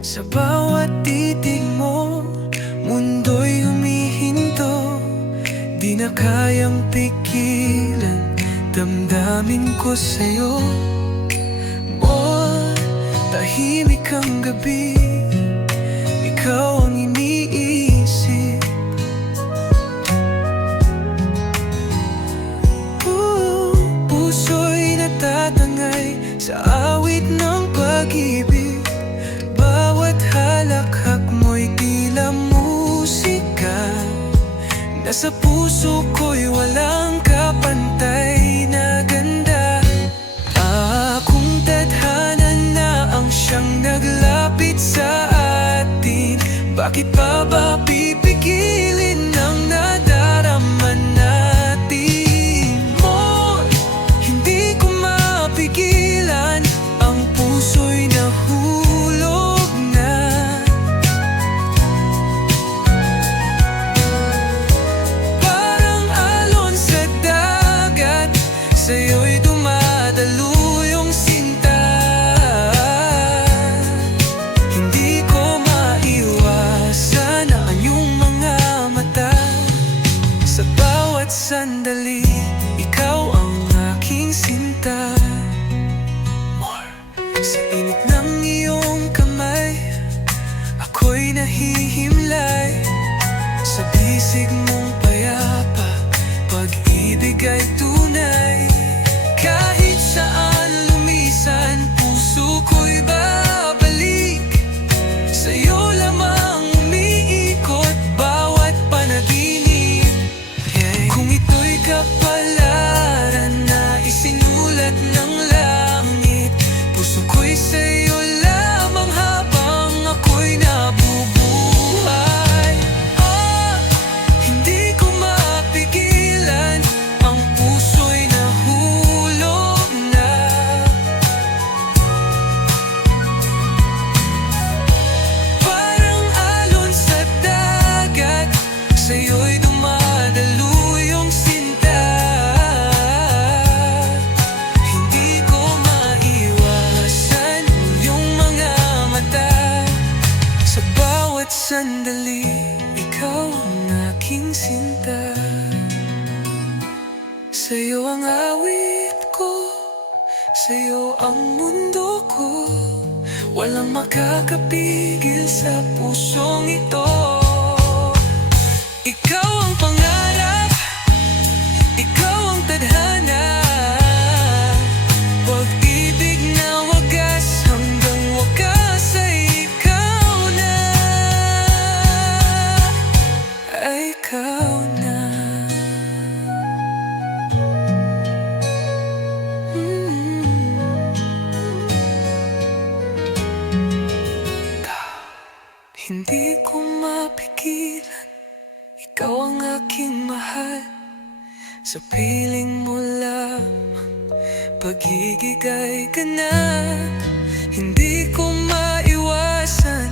Sa bawat titig mo, mundo'y humihinto. Di na kayang pigilan damdamin ko sa'yo. Tahimik ang gabi, ikaw ang iniisip. Puso'y natatangay sa awit ng pag-ibig. Bawat halakhak mo'y tila musika. Nasa puso ko'y walang kapantay na ganda. Akong tadhana na ang siyang naglapit sa atin. Bakit pa ba pipigilin ang nadarama natin? Hindi ko mapigilan, ang puso'y nahulog na. Parang alon sa dagat, sa'yo'y dumadalo yung sinta. Hindi ko maiwasan ang iyong mga mata. Sa bawat sandali, ikaw ang aking sinta. Sa init ng iyong kamay, ako'y nahihimlay. Sa bisig mong payapa, pag-ibig ay tunay. Kahit saan lumisan, puso ko'y babalik. Sa'yo lamang umiikot bawat panaginip. Kung ito'y kapalaran na isinulat ng langit, puso ko'y sa'yo lamang habang ako'y nabubuhay. Hindi ko mapigilan, ang puso'y nahulog na. Parang alon sa dagat, sa'yo'y dumadalo yung sinta. Hindi ko maiwasan yung mga mata. Sa bawat sandali, ikaw ang aking sinta. Sa'yo ang awit ko, sa'yo ang mundo ko. Walang makakapigil sa pusong ito. Ikaw ang pangarap, ikaw ang tadhana. Pag-ibig na wagas hanggang wakas ay ikaw na. Ay ikaw na. Hindi ko mapigilan, ikaw ang aking mahal. Sa piling mo lamang, pag-ibig ay ganap. Hindi ko maiwasan